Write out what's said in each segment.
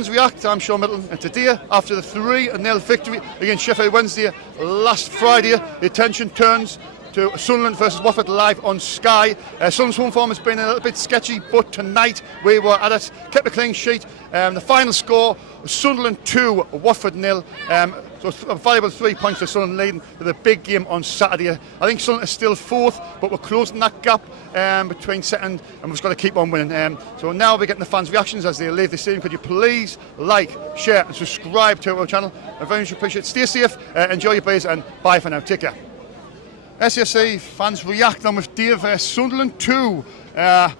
Fans React. I'm Shaun Middleton, and today, after the 3-0 victory against Sheffield Wednesday last Friday, the attention turns to Sunderland versus Watford live on Sky. Sunderland's home form has been a little bit sketchy, but tonight we were at it, kept a clean sheet. The final score was Sunderland 2, Watford 0. So a valuable 3 points for Sunderland leading to the big game on Saturday. I think Sunderland is still fourth, but we're closing that gap between second, and we've just got to keep on winning. So now we're getting the fans' reactions as they leave the stadium. Could you please like, share and subscribe to our channel? I very much appreciate it. Stay safe, enjoy your beers, and bye for now. Take care. SSA Fans React on with Dave. Sunderland 2,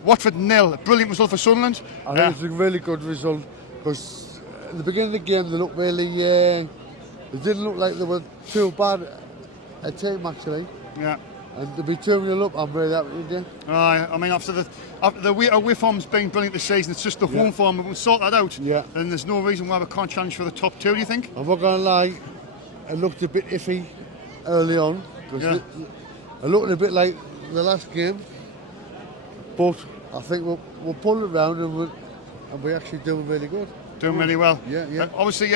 Watford 0. Brilliant result for Sunderland. I think it's a really good result because at the beginning of the game they looked really, they didn't look like they were too bad a team actually. Yeah. And to be 2-0 up, I'm very happy with it. I mean, after the away form's been brilliant this season, it's just the home form. We'll sort that out. Yeah. And there's no reason why we can't challenge for the top two. Do you think? I'm not going to lie, it looked a bit iffy early on. It looked a bit like the last game, but I think we'll pull it round and we're actually doing really good. Doing really well. Yeah. Obviously,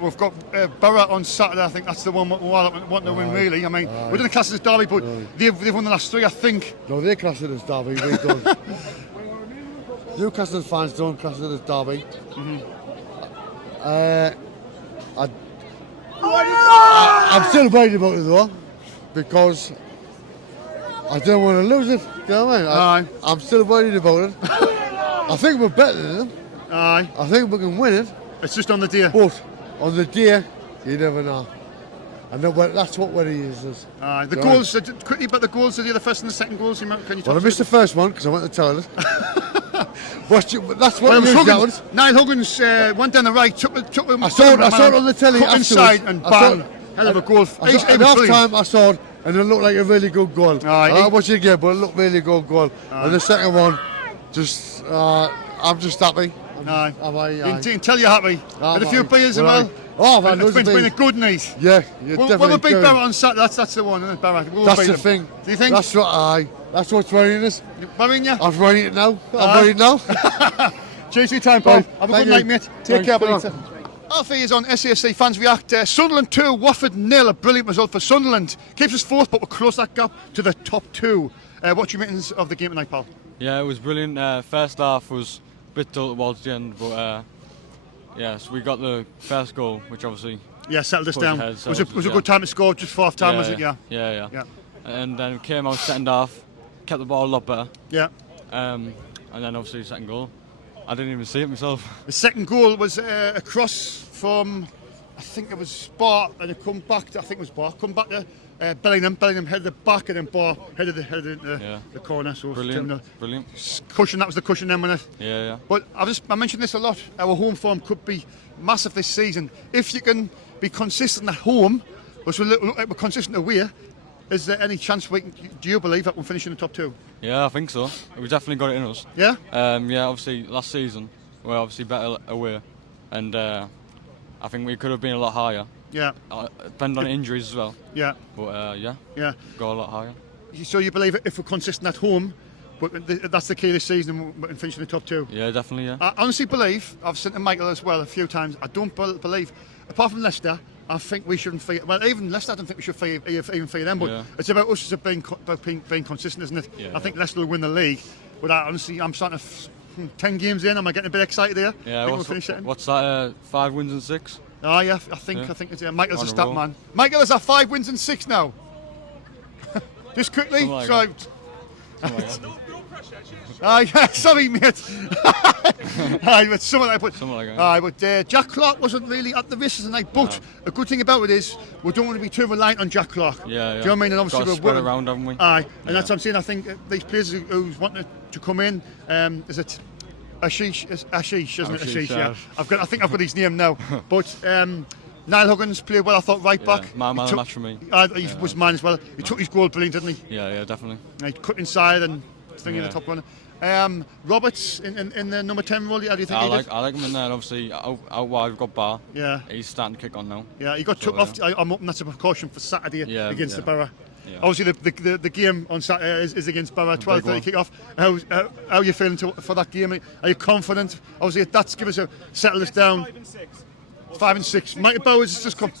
we've got Borough on Saturday. I think that's the one we want to win, really. I mean, we didn't class it as derby, but they've won the last three, I think. No, they class it as derby. We don't. Newcastle fans don't class it as derby. I'm still worried about it though, because I don't want to lose it. Do you know what I mean? I'm still worried about it. I think we're better than them. I think we can win it. It's just on the day. But on the day, you never know. And that's what worry is. The goals, quickly about the goals, the first and the second goals. Can you I missed the first one because I went to the toilet. That's what Huggins. Niall Huggins went down the right, took I saw it on the telly afterwards. Inside and bang. Hell of a goal. At half time I saw it and it looked like a really good goal. I watched it again, but it looked really good goal. And the second one, I'm just happy. You can tell you're happy. With a few beers as well. Oh, man, it's been a good night. Yeah, definitely. When we beat Borough on Saturday, that's the one, isn't it, Borough? That's the thing. Do you think? That's what's worrying us. Worrying you? I'm worrying it now. I'm worried now. Cheers for your time, Paul. Have a good night, mate. Take care, buddy. Alfie is on SAFC Fans React. Sunderland 2, Watford 0. A brilliant result for Sunderland. Keeps us fourth, but we'll close that gap to the top two. What do you make of the game tonight, Paul? Yeah, it was brilliant. First half was a bit dull towards the end, but so we got the first goal, which obviously settled us down. It was a good time to score just for half time, was it? Yeah. And then came out second half, kept the ball a lot better. Yeah. And then obviously second goal, I didn't even see it myself. The second goal was a cross from, I think it was Bar, and it come back to, I think it was Bar, come back to Bellingham headed the back, and then Bar headed into the corner. So brilliant. Cushion, that was the cushion then, wasn't it? Yeah. But I mentioned this a lot, our home form could be massive this season. If you can be consistent at home, which we look like we're consistent away, is there any chance do you believe that we'll finish in the top two? Yeah, I think so. We've definitely got it in us. Yeah? Obviously last season we're obviously better away, and I think we could have been a lot higher. Yeah. Depending on injuries as well. Yeah. But go a lot higher. So you believe if we're consistent at home, but that's the key this season, and finish in the top two? Yeah, definitely, yeah. I honestly believe, I've said to Michael as well a few times, I don't believe, apart from Leicester, I think we shouldn't fear. Well, even Leicester, I don't think we should even fear them. But it's about us just being consistent, isn't it? Yeah, I think Leicester will win the league. But I'm starting to 10 games in. Am I getting a bit excited here? Yeah. What's that? 5 wins and 6. Oh yeah, I think it's Michael's a stat man. Michael, is that 5 wins and 6 now? Just quickly. Sorry, mate. But something like that. But Jack Clarke wasn't really at the races tonight. But a good thing about it is we don't want to be too reliant on Jack Clarke. Yeah. Do you know what I mean? And obviously we're spread around, haven't we? And that's what I'm saying. I think these players who's wanting to come in, is it Ashish, isn't it? Ashish, yeah. I think I've got his name now. But Niall Huggins played well, I thought, right back. Man of the match for me. He was mine as well. He took his goal brilliant, didn't he? Yeah, definitely. He cut inside and thinking the top one. Roberts in the number 10 role, how do you think he did? I like him in there, and obviously out wide we've got Bar. Yeah. He's starting to kick on now. Yeah, he got took off. I'm hoping that's a precaution for Saturday against the Borough. Obviously, the game on Saturday is against Borough, 12:30 kick-off. How are you feeling for that game? Are you confident? Obviously, that's settle us down. 5 and 6. Michael Bowers has just come.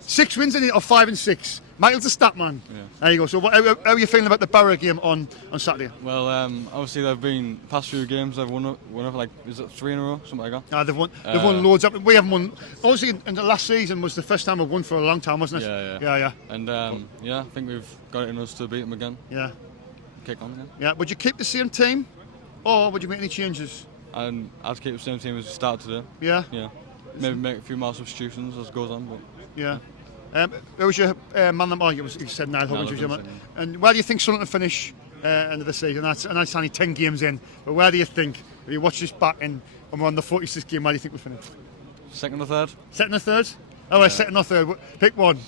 6 wins in it, or 5 and 6. Michael's the stat man. Yeah. There you go. So, how are you feeling about the Borough game on Saturday? Well, obviously they've been past few games. They've won like, is it 3 in a row, something like that? They've won loads. We haven't won. Obviously, in the last season was the first time we've won for a long time, wasn't it? Yeah. And I think we've got it in us to beat them again. Yeah. Kick on again. Yeah. Would you keep the same team, or would you make any changes? And I'd keep the same team as we started today. Yeah. Yeah. Maybe make a few more substitutions as it goes on, but yeah. Who was your man of the match? You said Niall Huggins was your man. And where do you think Sunderland will finish end of the season? That's only 10 games in, but where do you think, if you watch this back and we're on the 46th game, where do you think we'll finish? Second or third? Second or third? Oh, yeah. Second or third. Pick one.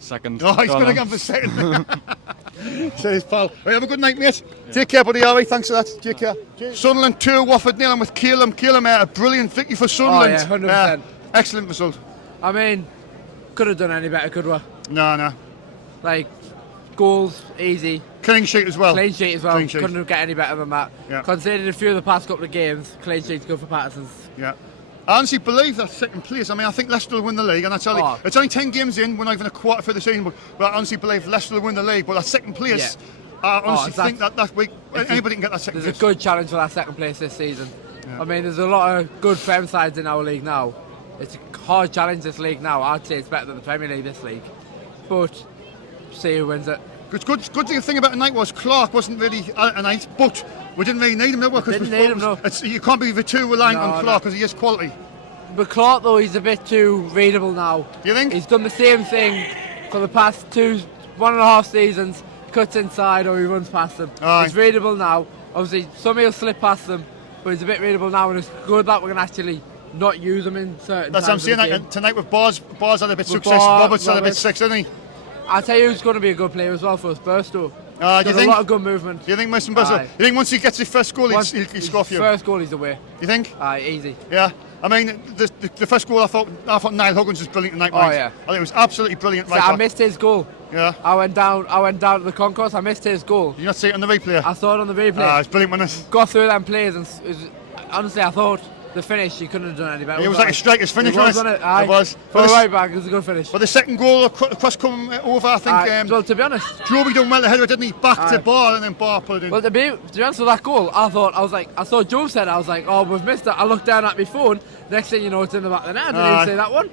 Second. Oh, he's going to go for second. Says pal. Right, have a good night, mate. Yeah. Take care, buddy. Alright, thanks for that. Take care. Cheers. Sunderland 2, Watford 0, and with Calum, a brilliant victory for Sunderland. Oh, yeah, 100%. Excellent result. I mean, could have done any better, could we? No. Like, goals, easy. Clean sheet as well. Couldn't get any better than that. Yeah. Considering a few of the past couple of games, clean sheets go for Patterson's. Yeah. I honestly believe that second place. I mean, I think Leicester will win the league, and it's only 10 games in. We're not even a quarter for the season, but I honestly believe Leicester will win the league. But that second place, I honestly think that week anybody can get that second place. There's a good challenge for that second place this season. Yeah. I mean, there's a lot of good Prem sides in our league now. It's a hard challenge, this league now. I'd say it's better than the Premier League, this league. But see who wins it. Good thing about tonight was Clarke wasn't really a night, but we didn't really need him, did we? Didn't need him, no. You can't be too reliant on Clarke because he has quality. But Clarke, though, he's a bit too readable now. You think? He's done the same thing for the past 1.5 seasons. Cuts inside or he runs past them. He's readable now. Obviously, somebody will slip past them, but he's a bit readable now, and it's good that we can actually not use him in certain That's what I'm saying. Like, tonight with Bars had a bit of success. Roberts had a bit of success, didn't he? I'll tell you who's going to be a good player as well for us, Burstow. Do you think? A lot of good movement. Do you think Mason Burstow? You think once he gets his first goal, he'll score for you? First goal, he's away. You think? Easy. Yeah. I mean, the first goal, I thought Niall Huggins was brilliant tonight. Oh, yeah. I think it was absolutely brilliant. So I missed his goal. Yeah. I went down to the concourse. I missed his goal. You not see it on the replay? I saw it on the replay. It's brilliant, wasn't it? Got through them plays, and honestly, I thought the finish, he couldn't have done any better. It was like a striker's finish, wasn't it? It was. For the right back, it was a good finish. But the second goal, across come over, I think. Well, to be honest, Joby done well ahead of it, didn't he? Back to Bar, and then Bar put it in. Well, to be honest with that goal, I saw Joe said, I was like, oh, we've missed it. I looked down at my phone. Next thing you know, it's in the back of the net. I didn't even say that one.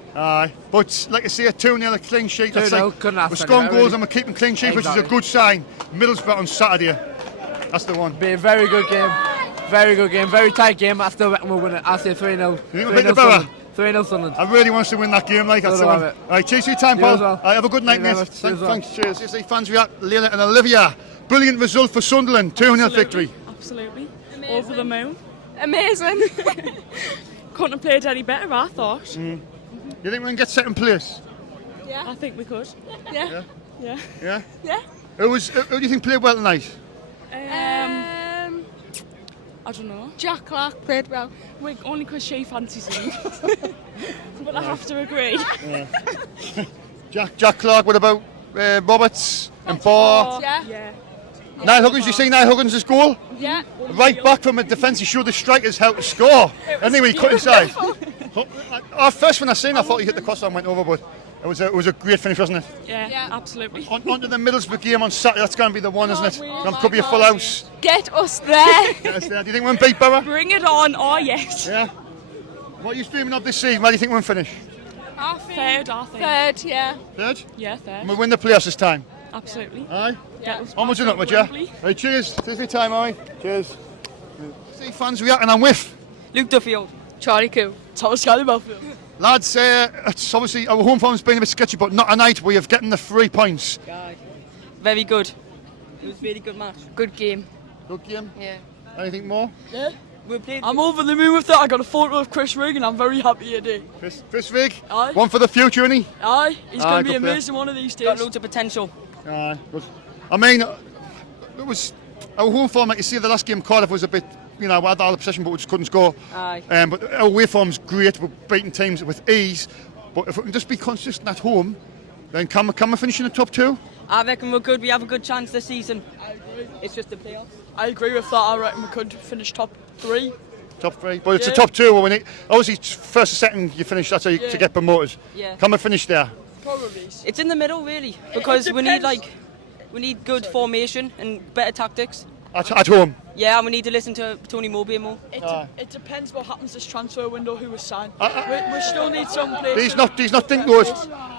But like I say, a 2-0, a clean sheet. 2-0, couldn't ask for we're scoring goals and we're keeping clean sheet, which is a good sign. Middlesbrough on Saturday. That's the one. Be a very good game. Very good game. Very tight game. I still reckon we'll win it. I say 3-0. You think we'll beat the Borough? 3-0 Sunderland. I really want us to win that game, like that's the one. Alright, cheers for your time, Paul. Well. Have a good night, mate. Thanks, cheers. You see fans react, Leila and Olivia. Brilliant result for Sunderland, 2-0 victory. Absolutely. Over the moon. Amazing. Couldn't have played any better, I thought. You think we can get second place? Yeah. I think we could. Yeah. Who do you think played well tonight? I don't know. Jack Clarke played well. Only because she fancies him. But I have to agree. Jack Clarke, what about Roberts and Barr? Yeah. Niall Huggins, you see Niall Huggins' goal? Yeah. Right back from a defence, he showed the strikers how to score. Anyway, he cut inside. First when I seen, I thought he hit the cross and went over, but it was a great finish, wasn't it? Yeah. Absolutely. On to the Middlesbrough game on Saturday, that's going to be the one, isn't it? It could be a full house. Get us there. Do you think we'll beat Borough? Bring it on, yes. Yeah. What are you dreaming of this season? Where do you think we'll finish? Third, I think. Third, yeah. Third? Yeah, third. And we'll win the playoffs this time? Absolutely. Aye? Yeah. Onwards and upwards, yeah? Right, cheers. Cheers for your time, alright? Cheers. See fans reacting, I'm with Luke Duffield, Charlie Coo, Thomas Belfield. Lads, it's obviously our home form's been a bit sketchy, but not a night. We have getting the 3 points. Very good. It was a really good match. Good game. Good game? Yeah. Anything more? Yeah. I'm over the moon with that. I got a photo of Chris Rigg and I'm very happy today. Chris Rigg? Aye. One for the future, isn't he? Aye. He's going to be amazing one of these days. Got loads of potential. Aye. Good. I mean, it was our home form. Like you see, the last game Cardiff was a bit. We had all the possession, but we just couldn't score. Aye. But our away form's great. We're beating teams with ease. But if we can just be consistent at home, then can we finish in the top 2? I reckon we're good. We have a good chance this season. I agree. It's just the playoffs. I agree with that. I reckon we could finish top 3. Top 3, but it's a top 2. When obviously first and second you finish. That's how you to get promoted. Yeah. Can we finish there? Probably. It's in the middle really because we need good formation and better tactics. At home. Yeah, and we need to listen to Tony Mowbray more. It depends what happens this transfer window, who we sign. We still need some players. These not think those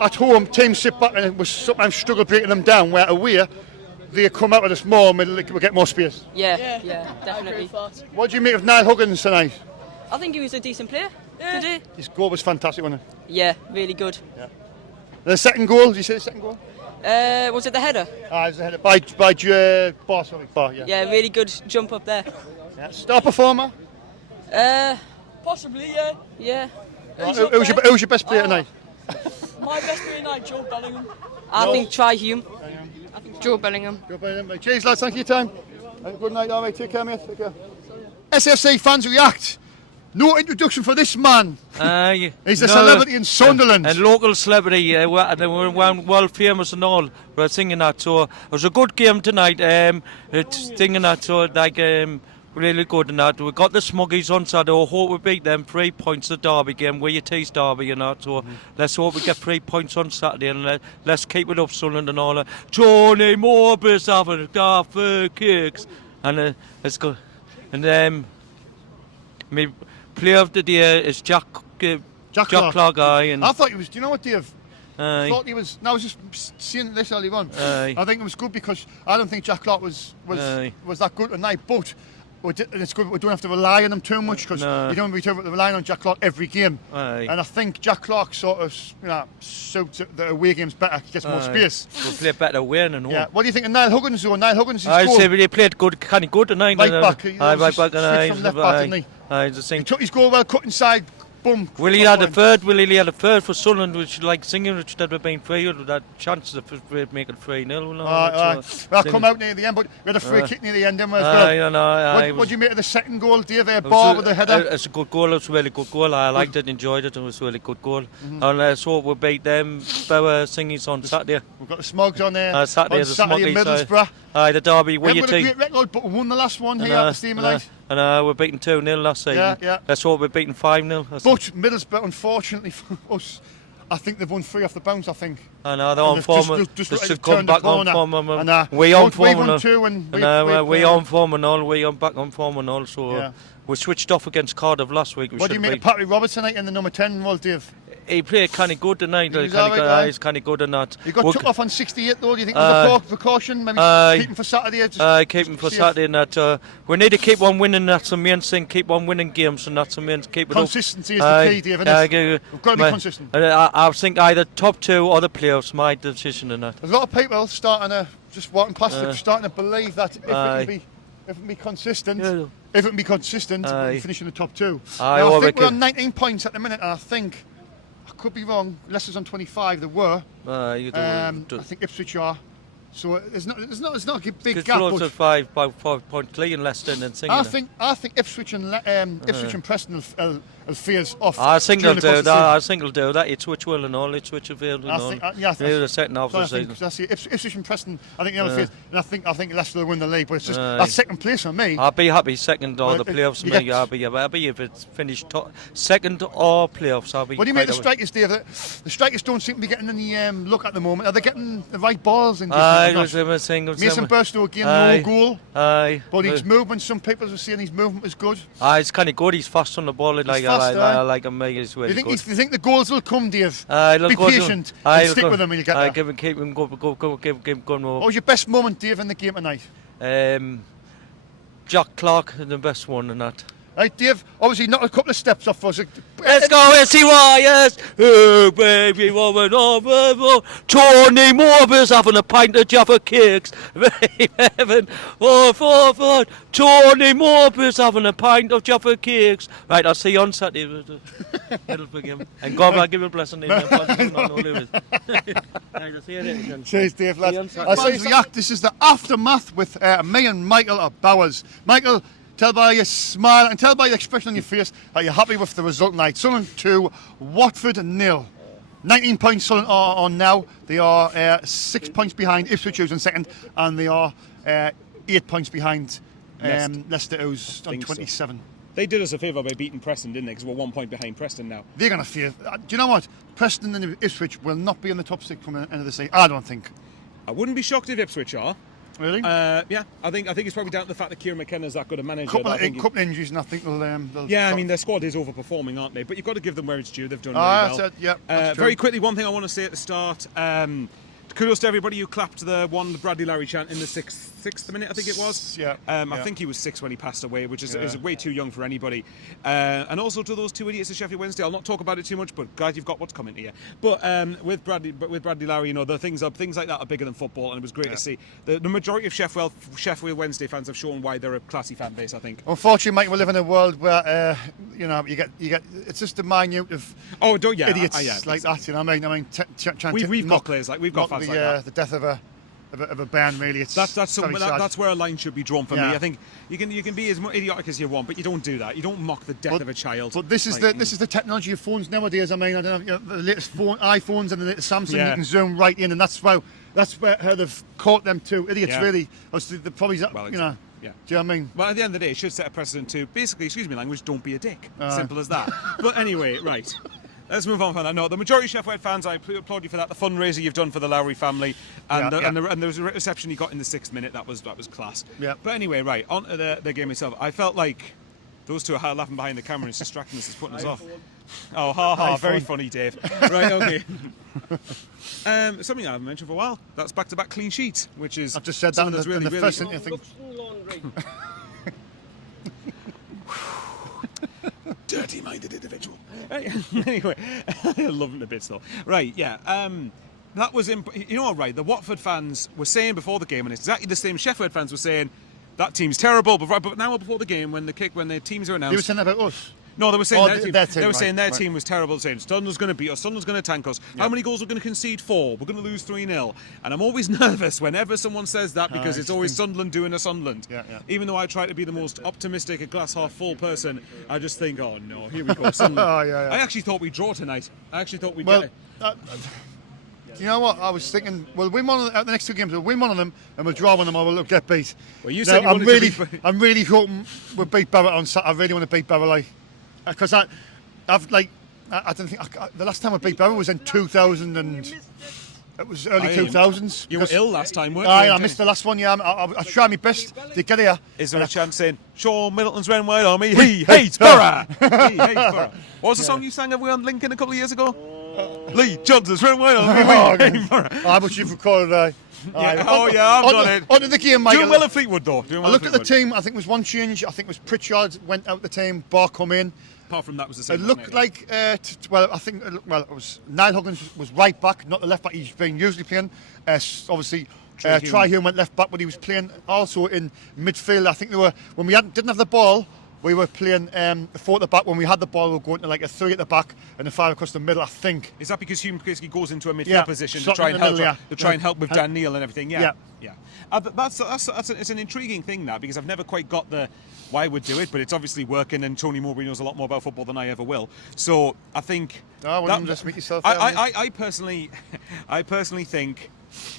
at home teams sit back and we sometimes struggle breaking them down. Where away they come out with us more, and we get more space. Yeah, definitely. What do you make of Niall Huggins tonight? I think he was a decent player today. His goal was fantastic, wasn't it? Yeah, really good. Yeah. The second goal, did you say the second goal? Was it the header? It was the header by Bar, yeah. Yeah, really good jump up there. Yeah. Star performer? Possibly, yeah. Yeah. Who was your best player tonight? My best player tonight, Joe Bellingham. I think Try Hume. Joe Bellingham. Joe Bellingham. Cheers, lads. Thank you for your time. Good night. All right. Take care, mate. Take care. SFC fans react. No introduction for this man. He's a celebrity in Sunderland. And local celebrity. They were world famous and all. We're singing that. So it was a good game tonight. It's singing that. So really good and that. We got the Smuggies on Saturday. I hope we beat them 3 points the Derby game where you taste Derby and that. So let's hope we get 3 points on Saturday and let's keep it up, Sunderland and all that. Tony Mowbray's having a kicks. And it's good. And my player of the day is Jack Clarke. I thought he was. Do you know what, Dave? I thought he was. Now I was just seeing this earlier on. I think it was good because I don't think Jack Clarke was that good tonight. But it's good. We don't have to rely on him too much because you don't be relying on Jack Clarke every game. And I think Jack Clarke sort of suits the away games better. Gets more space. We'll play better away and home. Yeah. What do you think of Niall Huggins? Niall Huggins is I'd say they played good, kind of good tonight. Right back. Right back. From left back, didn't he? He took his goal well, cut inside. Boom. Willie had a third for Sunderland, which like singing, which had been 3 with that chance to make it 3-0. Well, come out near the end, but we had a free kick near the end, didn't we? What do you make of the second goal, Dave? Bar with the header. It's a good goal. It's a really good goal. I liked it, enjoyed it. It was a really good goal. And let's hope we beat them. Bauer Singies on Saturday. We've got the Smugs on there. Saturday, Middlesbrough. The Derby. We had a great record, but we won the last one here at the Steamer Light. And we're beaten 2-0 last season. Yeah. Let's hope we're beaten 5-0. But Middlesbrough, unfortunately for us, I think they've won 3 off the bounce, I think. I know, they're on form. Just come back on form. We on form. We won 2 and we on form and all. We on back on form and all. So we switched off against Cardiff last week. What do you make of Patrick Roberts tonight in the number 10 role, Dave? He played kind of good tonight. He's kind of good in that. He got took off on 68 though. Do you think it was a precaution? Maybe keep him for Saturday? Keep him for Saturday and that. We need to keep on winning. That's the main thing. Keep on winning games and that's the main. Keep it Consistency is the key, Dave. We've got to be consistent. I think either top 2 or the playoffs. My decision in that. There's a lot of people starting to just walking past it, starting to believe that if it can be consistent, we'll finish in the top 2. I think we're on 19 points at the minute, and I think. I could be wrong. Leicester's on 25. They were. I think Ipswich are. So it's not a big gap. It's to 5 point clean Leicester and singing. I think Ipswich and Preston will phase off. I think they'll do that. I think they'll do that. Ipswich will and all. Ipswich will fail and all. They're the second half of the season. Ipswich and Preston. I think they'll phase. And I think Leicester will win the league. But it's just that's second place for me. I'll be happy second or the playoffs. Me, I'll be happy if it's finished second or playoffs. I'll be. What do you make of the strikers, Dave? The strikers don't seem to be getting any look at the moment. Are they getting the right balls? Mason Burstow again, no goal. But his movement, some people were saying his movement was good. It's kind of good. He's fast on the ball. I like him. He's really good. Do you think the goals will come, Dave? Be patient and stick with him when you get there. Keep him going. What was your best moment, Dave, in the game tonight? Jack Clarke, the best one in that. Right, Dave, obviously not a couple of steps off us. Let's go, SCYS! Oh, baby woman, oh, Tony Mowbray's having a pint of Jaffa cakes. Heaven, oh, Tony Mowbray's having a pint of Jaffa cakes. Right, I'll see you on Saturday. Middlesbrough game. And God will give you a blessing. Cheers, Dave, lads. Fans react. This is the aftermath with me and Michael Bowers. Michael, tell by your smile and tell by your expression on your face that you're happy with the result tonight. Sunderland 2, Watford 0. 19 points Sunderland are on now. They are 6 points behind Ipswich, who's in second, and they are 8 points behind Leicester, who's on 27. So. They did us a favour by beating Preston, didn't they? Because we're 1 point behind Preston now. They're going to feel. Do you know what? Preston and Ipswich will not be in the top 6 from the end of the season. I don't think. I wouldn't be shocked if Ipswich are. Really? Yeah, I think it's probably down to the fact that Kieran McKenna's that good a manager. Couple injuries, and I think they'll. Yeah, I mean their squad is overperforming, aren't they? But you've got to give them where it's due. They've done really well. Yeah. Very quickly, one thing I want to say at the start. Kudos to everybody who clapped the Bradley Larry chant in the sixth minute, I think it was. Yeah. I think he was 6 when he passed away, which is way too young for anybody. And also to those 2 idiots at Sheffield Wednesday, I'll not talk about it too much, but glad you've got what's coming to you. But with Bradley Larry, you know, the things like that are bigger than football, and it was great to see. The majority of Sheffield Wednesday fans have shown why they're a classy fan base, I think. Unfortunately, Mike, we live in a world where you get it's just a minute of idiots like that. You know what I mean? We've got players like we've got fans like that. The death of a band, really. It's that's where a line should be drawn for me. I think you can be as idiotic as you want, but you don't do that. You don't mock the death of a child. But this is the technology of phones nowadays. I mean, I don't know, the latest iPhones and the latest Samsung. You can zoom right in, and that's where they've caught them two idiots. Really, they're probably Yeah. Do you know what I mean? Well, at the end of the day, it should set a precedent to basically, excuse me language, don't be a dick. Simple as that. But anyway, right. Let's move on from that. No, the majority of Sheffield fans, I applaud you for that. The fundraiser you've done for the Lowry family, and the reception you got in the 6th minute, that was class. Yeah. But anyway, right, on to the game itself. I felt like those two are laughing behind the camera and it's distracting us, it's putting us off. Oh, ha, very funny, Dave. Right, okay. Something I haven't mentioned for a while. That's back-to-back clean sheets, which is... I've just said that in the first thing. Dirty-minded individual. Anyway, I love him a bit still. Right, yeah. That was you know what, right? The Watford fans were saying before the game, and it's exactly the same. Sheffield fans were saying that team's terrible, but now before the game, when the teams are announced, they were saying that about us. No, they were saying their team. They were saying their right. team was terrible. Saying Sunderland's going to beat us. Sunderland's going to tank us. How many goals we're going to concede? 4. We're going to lose 3-0. And I'm always nervous whenever someone says that because it's always Sunderland doing a Sunderland. Yeah. Even though I try to be the most optimistic, a glass half full person, I just think, oh no, here we go, Sunderland. I actually thought we'd draw tonight. I actually thought we'd get it. You know what? I was thinking, we'll win one of the next 2 games. We'll win one of them, and we'll draw one of them, or we'll get beat. Well, you said I'm really hoping we'll beat Barrett on Saturday. I really want to beat Barrett, because I don't think the last time I beat Barrett was in 2000 and it was early 2000s. You were ill last time, weren't you? I missed the last one. Yeah, I tried my best to get here. Is there a chance saying Shaun Middleton's ran wide on me? He hates Borough. He hates Borough. What was the song you sang on Lincoln a couple of years ago? Lee Johnson's ran wide on me. How much you've recorded today? I've done it. On to the game, Mike. Doing well at Fleetwood, though. I looked at the team. I think it was one change. I think it was Pritchard went out the team. Barr come in. Apart from that, was the same. It looked like, it was Niall Huggins was right back, not the left back he's been usually playing. Obviously, Tri-Hume went left back, but he was playing also in midfield. I think when we didn't have the ball, we were playing 4 at the back. When we had the ball, we were going to like a 3 at the back and a 5 across the middle, I think. Is that because Hume basically goes into a midfield position to try and help with Dan Neil and everything? Yeah. It's an intriguing thing now, because I've never quite got why I would do it, but it's obviously working, and Tony Mowbray knows a lot more about football than I ever will. So I think just make yourself. I personally think.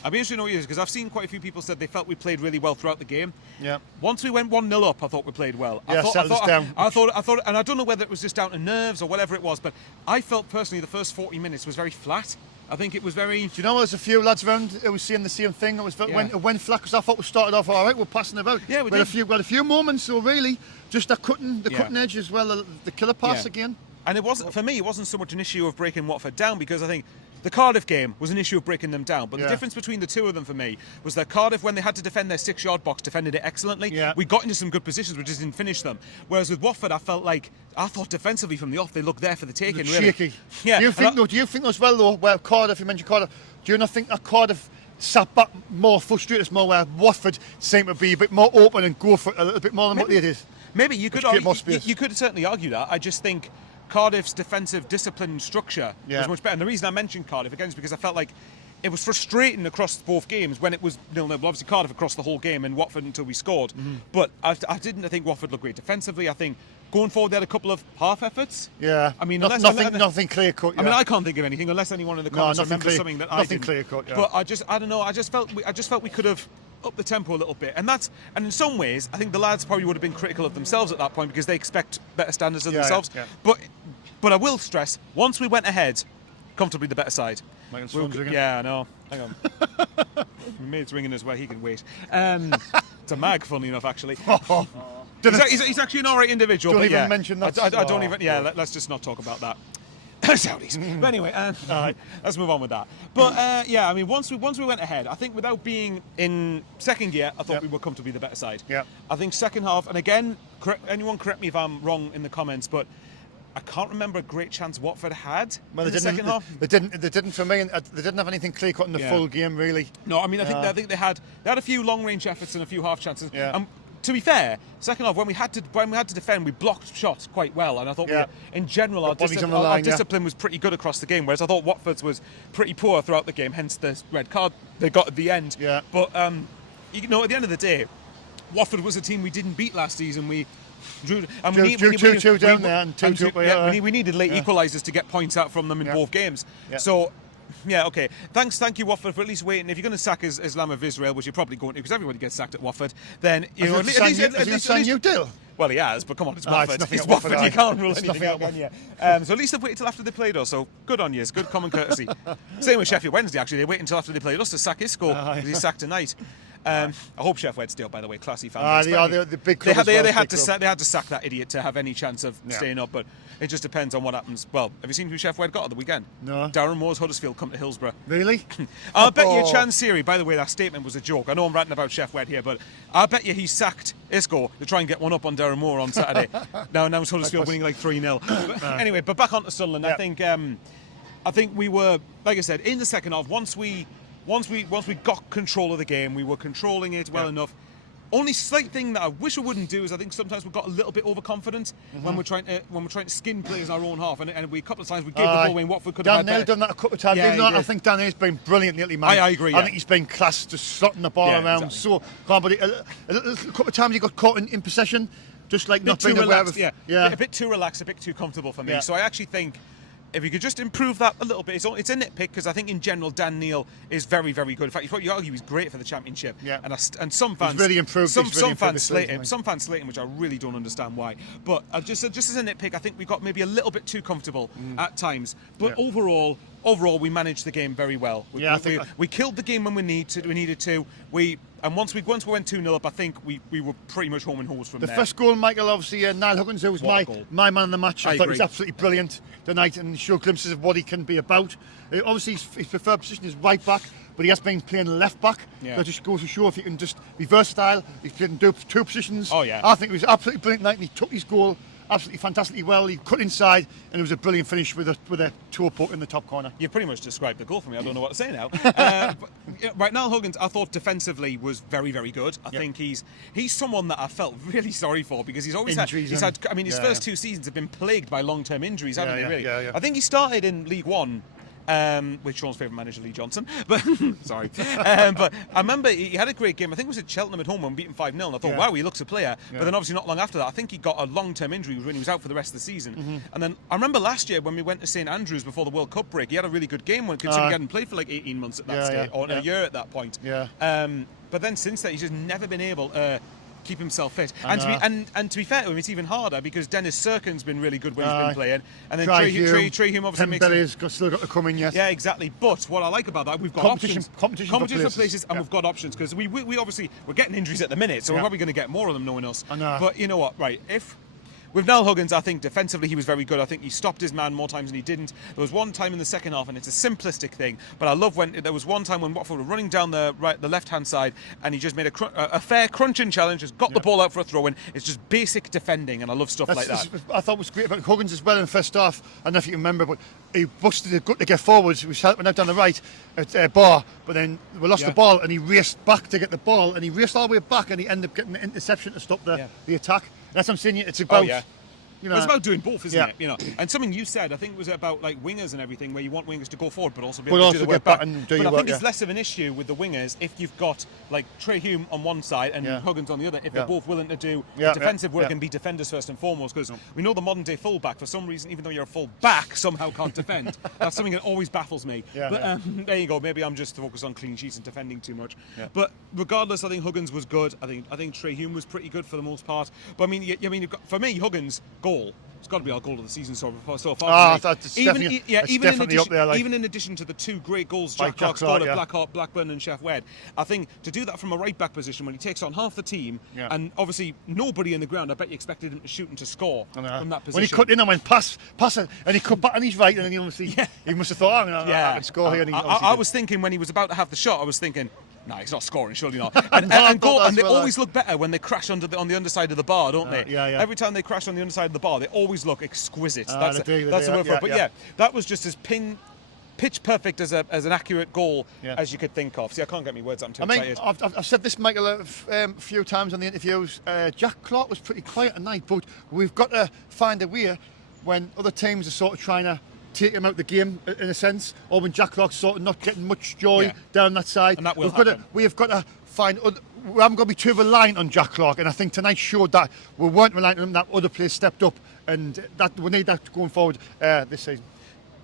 I'd be interested to know what you, because I've seen quite a few people said they felt we played really well throughout the game. Yeah. Once we went 1-0 up, I thought we played well. I thought, and I don't know whether it was just down to nerves or whatever it was, but I felt personally the first 40 minutes was very flat. I think it was very. Do you know there's a few lads around who was saying the same thing? It was when flat, because I thought we started off all right. We're passing about. Yeah, we had a few moments. So really, just the cutting edge as well, the killer pass again. And it wasn't, for me, it wasn't so much an issue of breaking Watford down, because I think the Cardiff game was an issue of breaking them down. But the difference between the two of them for me was that Cardiff, when they had to defend their 6-yard box, defended it excellently. Yeah. We got into some good positions, we just didn't finish them. Whereas with Watford, I thought defensively from the off, they looked there for the taking, really. Shaky. Yeah. Do you think as well, though, where Cardiff, you mentioned Cardiff, do you not think that Cardiff sat back more frustrated, more where Watford seemed to be a bit more open and go for it a little bit more than what they did? Maybe you could certainly argue that. I just think Cardiff's defensive discipline structure was much better. And the reason I mentioned Cardiff again is because I felt like it was frustrating across both games when it was 0-0. Obviously Cardiff across the whole game and Watford until we scored. Mm-hmm. But I didn't think Watford looked great defensively. I think going forward, they had a couple of half efforts. Yeah. I mean, nothing clear cut. Yeah. I mean, I can't think of anything unless anyone in the comments remembers something that I didn't. Nothing clear cut. Yeah. But I don't know. I just felt we could have upped the tempo a little bit, and in some ways, I think the lads probably would have been critical of themselves at that point because they expect better standards of themselves. Yeah. But I will stress, once we went ahead, comfortably the better side. Yeah, I know. Hang on. My mate's ringing as well. He can wait. It's a mag, funny enough, actually. He's actually an alright individual. Don't but even mention that. I don't even. Yeah, let's just not talk about that. Saudis. But anyway, let's move on with that. But yeah, I mean, once we went ahead, I think without being in second gear, I thought we were comfortably the better side. Yeah. I think second half, and again, anyone correct me if I'm wrong in the comments, but I can't remember a great chance Watford had in the second half. They didn't for me, and they didn't have anything clear cut in the full game, really. No, I mean, I think they had a few long range efforts and a few half chances. Yeah. To be fair, second half when we had to defend, we blocked shots quite well, and I thought in general our discipline was pretty good across the game. Whereas I thought Watford's was pretty poor throughout the game. Hence the red card they got at the end. Yeah. But at the end of the day, Watford was a team we didn't beat last season. We drew, and we needed late equalisers to get points out from them in both games. Yeah. So. Yeah, okay. Thank you, Watford, for at least waiting. If you're going to sack Islam of Israel, which you're probably going to, because everybody gets sacked at Watford, then at least you do. Well, he has, but come on, it's Watford. It's Watford. You can't rule anything out, can you? So at least they've waited till after they played us. So good on you. It's good common courtesy. Same with Sheffield Wednesday. Actually, they wait until after they played us to sack Isco because he's sacked tonight. I hope Sheffield Wednesday, by the way, classy fan. They are the big club. They had to sack that idiot to have any chance of staying up, but it just depends on what happens. Well, have you seen who Sheffield Wednesday got at the weekend? No. Darren Moore's Huddersfield come to Hillsborough. Really? I'll bet you Chan Siri, by the way, that statement was a joke. I know I'm ranting about Sheffield Wednesday here, but I'll bet you he sacked Isco to try and get one up on Darren Moore on Saturday. now it's Huddersfield winning like 3-0. Anyway, but back on to Sunderland, I think we were, like I said, in the second half, once we got control of the game, we were controlling it well enough. Only slight thing that I wish we wouldn't do is I think sometimes we got a little bit overconfident when we're trying to skin players in our own half, and a couple of times we gave the ball away. Watford could have had better. Done that a couple of times. Yeah, I think Daniel's been brilliantly managed. I agree. I think he's been class, just slotting the ball around. Exactly. So calm, but a couple of times he got caught in possession, just like not being aware of. A bit too relaxed, a bit too comfortable for me. Yeah. So I actually think if you could just improve that a little bit, it's a nitpick because I think in general Dan Neil is very, very good. In fact, you argue he's great for the Championship. Yeah. And some fans he's really improved. Some fans slate him. Some fans slate him, which I really don't understand why. But just as a nitpick, I think we got maybe a little bit too comfortable at times. But overall, we managed the game very well. We killed the game when we needed to. Once we went 2-0 up, I think we were pretty much home and hose from there. The first goal, Michael, obviously, Niall Huggins, who was my man of the match. I thought he was absolutely brilliant tonight and showed glimpses of what he can be about. Obviously, his preferred position is right back, but he has been playing left back. Yeah. That just goes to show if you can just be versatile. He's played in two positions. Oh, yeah. I think it was absolutely brilliant tonight, and he took his goal absolutely fantastically well. He cut inside, and it was a brilliant finish with a toe poke in the top corner. You pretty much described the goal for me. I don't know what to say now. Right now, Huggins, I thought defensively was very, very good. I think he's someone that I felt really sorry for because he's always injuries his first 2 seasons have been plagued by long-term injuries, haven't they? Really. I think he started in League One. With Sean's favourite manager, Lee Johnson. But sorry. But I remember he had a great game. I think it was at Cheltenham at home when we beat him 5-0. And I thought, wow, he looks a player. But then obviously not long after that, I think he got a long-term injury when he was out for the rest of the season. And then I remember last year when we went to St Andrews before the World Cup break, he had a really good game considering he hadn't played for like 18 months at that stage, or a year at that point. But then since then, he's just never been able keep himself fit. And to be fair to him, it's even harder because Dennis Serkin's been really good when he's been playing. And then Trey Hume obviously makes it. Still got to come in, yes. Yeah, exactly. But what I like about that, we've got competition for places, and we've got options because we obviously we're getting injuries at the minute, so we're probably going to get more of them knowing us. But you know what, right? With Niall Huggins, I think defensively he was very good. I think he stopped his man more times than he didn't. There was one time in the second half, and it's a simplistic thing, but I love when there was one time when Watford were running down the left-hand side, and he just made a fair crunching challenge, just got the ball out for a throw-in. It's just basic defending, and I love stuff like that. I thought was great about Huggins as well in the first half. I don't know if you remember, but he busted it good to get forwards. He was helping out down the right at Bar, but then we lost the ball, and he raced back to get the ball, and he raced all the way back, and he ended up getting an interception to stop the attack. That's what I'm saying. It's about You know, it's about doing both, isn't yeah. it? You know, and something you said, I think, was about like wingers and everything, where you want wingers to go forward, but also be able to do the work back. And do but your I think work, it's less of an issue with the wingers if you've got like Trey Hume on one side and Huggins on the other. If they're both willing to do defensive work and be defenders first and foremost, because we know the modern day fullback, for some reason, even though you're a full back, somehow can't defend. That's something that always baffles me. But there you go. Maybe I'm just focused on clean sheets and defending too much. But regardless, I think Huggins was good. I think Trey Hume was pretty good for the most part. But I mean, you've got, for me, Huggins' goal. It's got to be our goal of the season so far. Even in addition to the two great goals Jack Clarke scored at Blackburn and Sheff Wed, I think to do that from a right back position when he takes on half the team and obviously nobody in the ground, I bet you expected him to shoot and to score from that position. When he cut in and went pass it, and he cut back on his right, and then he must have thought, I can score here. And I was thinking when he was about to have the shot, I was thinking, no, he's not scoring, surely not. And they always look better when they crash on the underside of the bar, don't they? Every time they crash on the underside of the bar, they always look exquisite. That's the word for it. But that was just as pitch perfect as an accurate goal as you could think of. See, I can't get my words out. I'm too excited. I've said this, Michael, a few times on the interviews. Jack Clarke was pretty quiet tonight, but we've got to find a way when other teams are sort of trying to take him out the game in a sense, or when Jack Clarke's sort of not getting much joy down that side. And that will happen. We have got to find we haven't got to be too reliant on Jack Clarke, and I think tonight showed that we weren't reliant on him, that other players stepped up, and that we need that going forward this season.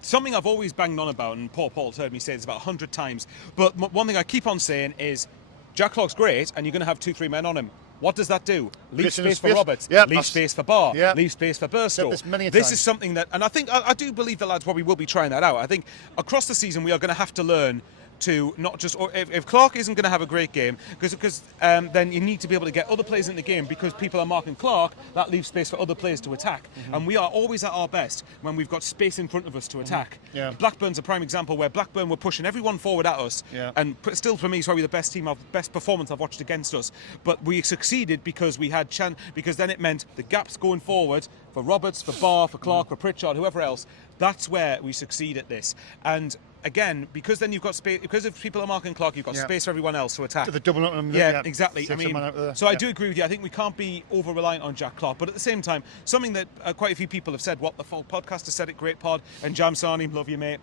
Something I've always banged on about, and Paul's heard me say this about 100 times, but one thing I keep on saying is Jack Clarke's great and you're going to have 2-3 men on him. What does that do? Leave space for Roberts, leave space for Barr, leave space for Burstow. This is something that, and I think, I do believe the lads probably will be trying that out. I think across the season we are going to have to learn to not just, or if Clarke isn't going to have a great game, because then you need to be able to get other players in the game, because people are marking Clarke, that leaves space for other players to attack. And we are always at our best when we've got space in front of us to attack. Blackburn's a prime example where Blackburn were pushing everyone forward at us, and still for me it's probably the best performance I've watched against us. But we succeeded because we had because then it meant the gaps going forward for Roberts, for Barr, for Clarke, for Pritchard, whoever else. That's where we succeed at this. And again, because then you've got space, because if people are marking Clarke, you've got space for everyone else to attack. The double up them, exactly. I mean, so I do agree with you. I think we can't be over-reliant on Jack Clarke, but at the same time, something that quite a few people have said, what the full podcast has said it, great pod, and Jam Sarni, love you, mate,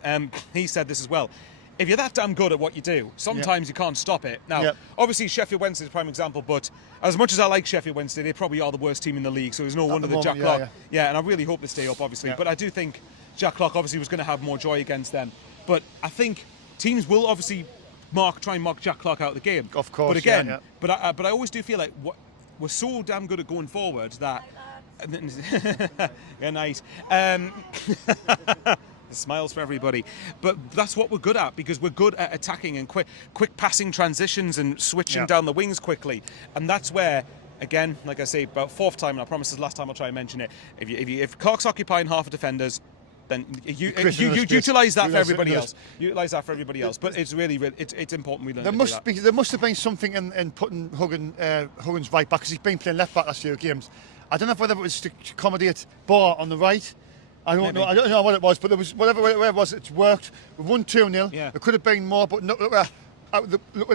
he said this as well. If you're that damn good at what you do, sometimes you can't stop it. Now, obviously, Sheffield Wednesday is a prime example, but as much as I like Sheffield Wednesday, they probably are the worst team in the league, so there's no wonder that Jack Clarke... and I really hope they stay up, obviously, but I do think Jack Clarke obviously was going to have more joy against them. But I think teams will obviously try and mark Jack Clarke out of the game. Of course, but again, but I always do feel like we're so damn good at going forward that... yeah, nice. Smiles for everybody, but that's what we're good at, because we're good at attacking and quick passing transitions and switching down the wings quickly, and that's where, again, like I say, about fourth time, and I promise this last time I'll try and mention it. If Clarke's occupying half of defenders, then you utilise that for everybody else. Utilise that for everybody else. But it's really it's important we learn. There must have been something in putting Huggins right back, because he's been playing left back last few games. I don't know whether it was to accommodate Barr on the right. I don't know what it was, but there was whatever it was. It's worked. We've won 2-0. There could have been more, but look at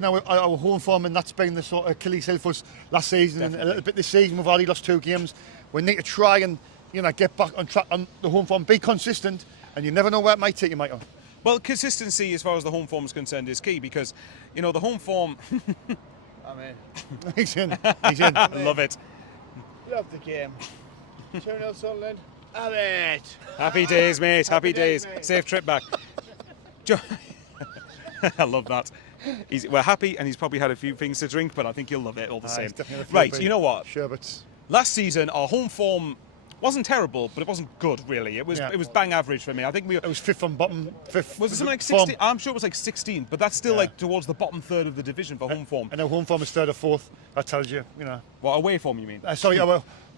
our home form, and that's been the sort of Achilles heel for us last season. Definitely. And a little bit this season. We've already lost 2 games. We need to try and get back on track on the home form. Be consistent, and you never know where it might take you, Michael. Well, consistency as far as the home form is concerned is key, because the home form. I'm in. He's in. I love it. Love the game. 2-0 Sunderland. Have it. Happy days, mate. Happy days. Safe trip back. I love that. We're happy, and he's probably had a few things to drink, but I think you'll love it all the same. Right, you know what? Sherbets. Last season, our home form wasn't terrible, but it wasn't good, really. It was bang average for me. I think it was fifth on bottom. Fifth. Was it something like 16? I'm sure it was like 16, but that's still like towards the bottom third of the division for home form. And our home form is third or fourth. That tells you, What, away form, you mean? Sorry,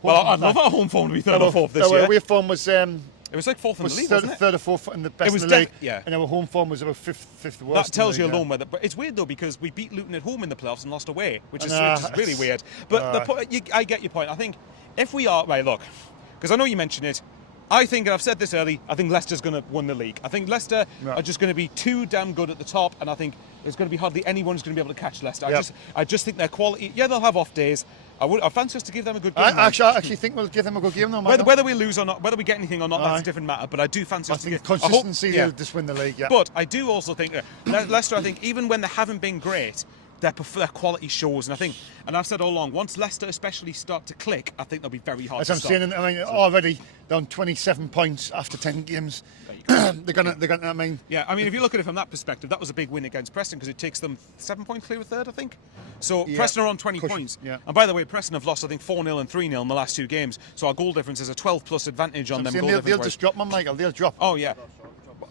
well, I'd love our home form to be third or fourth this year. Our away form was... it was like fourth in the league, wasn't it? Third or fourth in the best in the league. And our home form was about fifth worst. That tells you alone whether... But it's weird, though, because we beat Luton at home in the playoffs and lost away, which is really weird. But I get your point. I think if we are... Right, look, because I know you mentioned it, I think, and I've said this early, I think Leicester's going to win the league. I think Leicester are just going to be too damn good at the top, and I think there's going to be hardly anyone who's going to be able to catch Leicester. I just think their quality... Yeah, they'll have off days, I fancy us to give them a good game. I actually think we'll give them a good game, though. Whether we lose or not, whether we get anything or not, that's a different matter. But I do fancy us to get consistency. They'll just win the league. Yeah. But I do also think Leicester. I think even when they haven't been great, their quality shows, and I've said all along, once Leicester especially start to click, I think they'll be very hard to stop. As I'm saying, I mean, already they're on 27 points after 10 games. they're gonna. I mean, yeah. I mean, if you look at it from that perspective, that was a big win against Preston because it takes them 7 points clear of third, I think. So Preston are on 20 points. Yeah. And by the way, Preston have lost, I think, 4-0 and 3-0 in the last 2 games. So our goal difference is a 12+ advantage on them. They'll just drop, Michael. They'll drop. Oh yeah.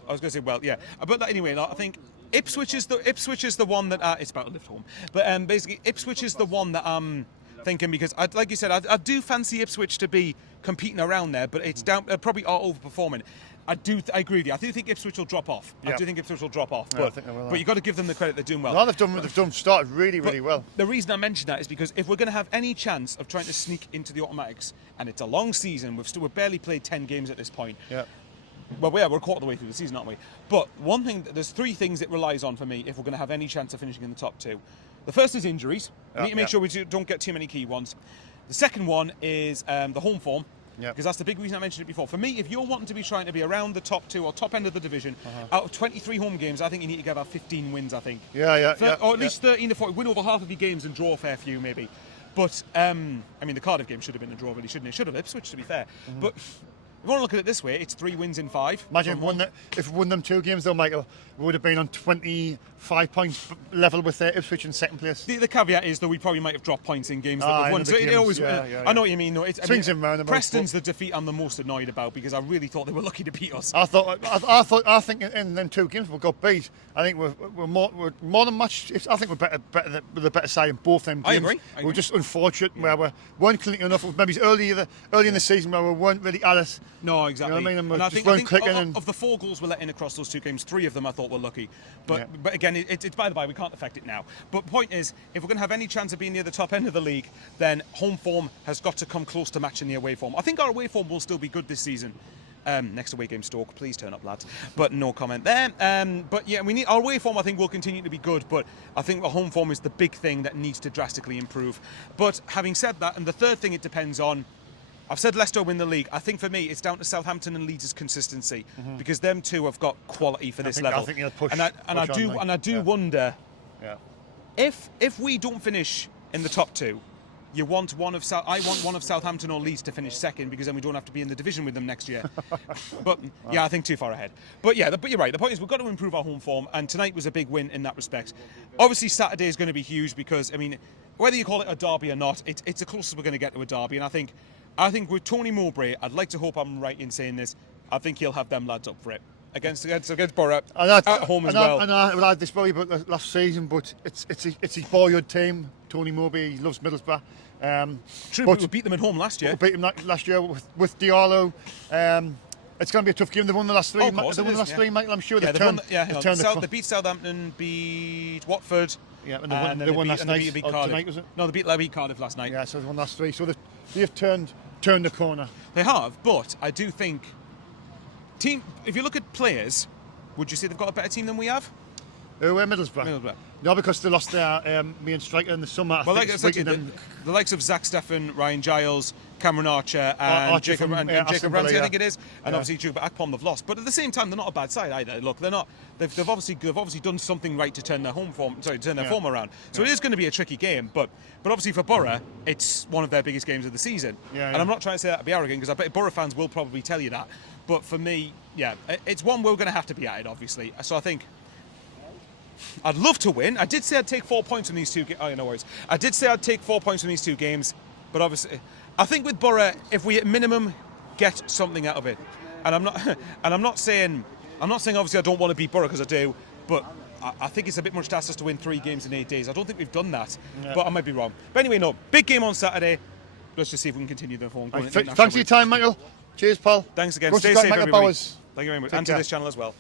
I was going to say, well, yeah. But anyway, I think Ipswich is the one that it's about to lift home. But basically, Ipswich is the one that I'm thinking because, like you said, I do fancy Ipswich to be competing around there, but it's down. Probably are overperforming. I agree with you. I do think Ipswich will drop off. Yeah. I do think Ipswich will drop off. Yeah, I think they will, but you've got to give them the credit they're doing well. No, they've started really well. The reason I mention that is because if we're going to have any chance of trying to sneak into the automatics, and it's a long season, we've barely played 10 games at this point. Yeah. Well, we're a quarter of the way through the season, aren't we? But there's 3 things it relies on for me if we're going to have any chance of finishing in the top 2. The first is injuries. We need to make sure we don't get too many key ones. The second one is the home form. Yeah. Because that's the big reason I mentioned it before. For me, if you're wanting to be trying to be around the top 2 or top end of the division, out of 23 home games, I think you need to get about 15 wins, I think. Yeah. Or at least 13 to 40. Win over half of your games and draw a fair few, maybe. But, I mean, the Cardiff game should have been a draw, really, shouldn't it? Should have Ipswich, to be fair. But if you want to look at it this way, it's 3 wins in 5. Imagine if we won them 2 games, though, Michael, we would have been on 25 points level with Ipswich in second place. The caveat is that we probably might have dropped points in games that we've won. So it always, I know what you mean. No, swings and roundabouts. Preston's the defeat I'm the most annoyed about because I really thought they were lucky to beat us. I think in them 2 games we got beat. I think we're more than matched. I think we're better with a better side in both them games. I agree. We're just unfortunate where we weren't clicking enough. Maybe early in the season where we weren't really at it. No, exactly. You know what I mean? And I think of the 4 goals we're letting across those 2 games, 3 of them I thought were lucky. But again, it's by the by, we can't affect it now. But point is, if we're going to have any chance of being near the top end of the league, then home form has got to come close to matching the away form. I think our away form will still be good this season. Next away game, Stoke. Please turn up, lads. But no comment there. But yeah, we need our away form. I think will continue to be good. But I think the home form is the big thing that needs to drastically improve. But having said that, and the third thing it depends on. I've said Leicester win the league. I think for me, it's down to Southampton and Leeds' consistency because them 2 have got quality for this level. I think they'll push. I do wonder if we don't finish in the top 2. I want one of Southampton or Leeds to finish second because then we don't have to be in the division with them next year. But I think too far ahead. But you're right. The point is we've got to improve our home form, and tonight was a big win in that respect. Obviously, Saturday is going to be huge because whether you call it a derby or not, it's the closest we're going to get to a derby, and I think with Tony Mowbray, I'd like to hope I'm right in saying this. I think he'll have them lads up for it against Borough at home as well. And I had this worry about the last season, but it's his boyhood team. Tony Mowbray, he loves Middlesbrough. True, but we beat them at home last year. We beat them last year with Diallo. It's going to be a tough game. They've won the last 3. They won the last 3, Michael. I'm sure they've turned. They beat Southampton, beat Watford. Yeah, and they won last night. They beat Cardiff. Tonight, was it? No, they beat Cardiff last night. Yeah, so they won last 3. So they've turned the corner. They have, but I do think if you look at players, would you say they've got a better team than we have? Middlesbrough. No, because they lost their main striker in the summer. Well, the likes of Zach Steffen, Ryan Giles, Cameron Archer, and Jacob Ramsey, I think it is, and obviously Juba Akpom they've lost. But at the same time, they're not a bad side either. Look, they're not. They've obviously done something right to turn their form around. So it is going to be a tricky game. But obviously for Borough, it's one of their biggest games of the season. And I'm not trying to say that to be arrogant because I bet Borough fans will probably tell you that. But for me, it's one we're going to have to be at it, obviously. So I think. I'd love to win. I did say I'd take 4 points from these 2 games. Oh, no worries. I did say I'd take 4 points from these 2 games, but obviously, I think with Borough, if we at minimum get something out of it, and I'm not saying obviously I don't want to beat Borough because I do, but I think it's a bit much to ask us to win 3 games in 8 days. I don't think we've done that, but I might be wrong. But anyway, no, big game on Saturday. Let's just see if we can continue the form. Thanks for your time, Michael. Cheers, Paul. Thanks again. Stay safe, Michael everybody. Bowers. Thank you very much. Take and care. to this channel as well.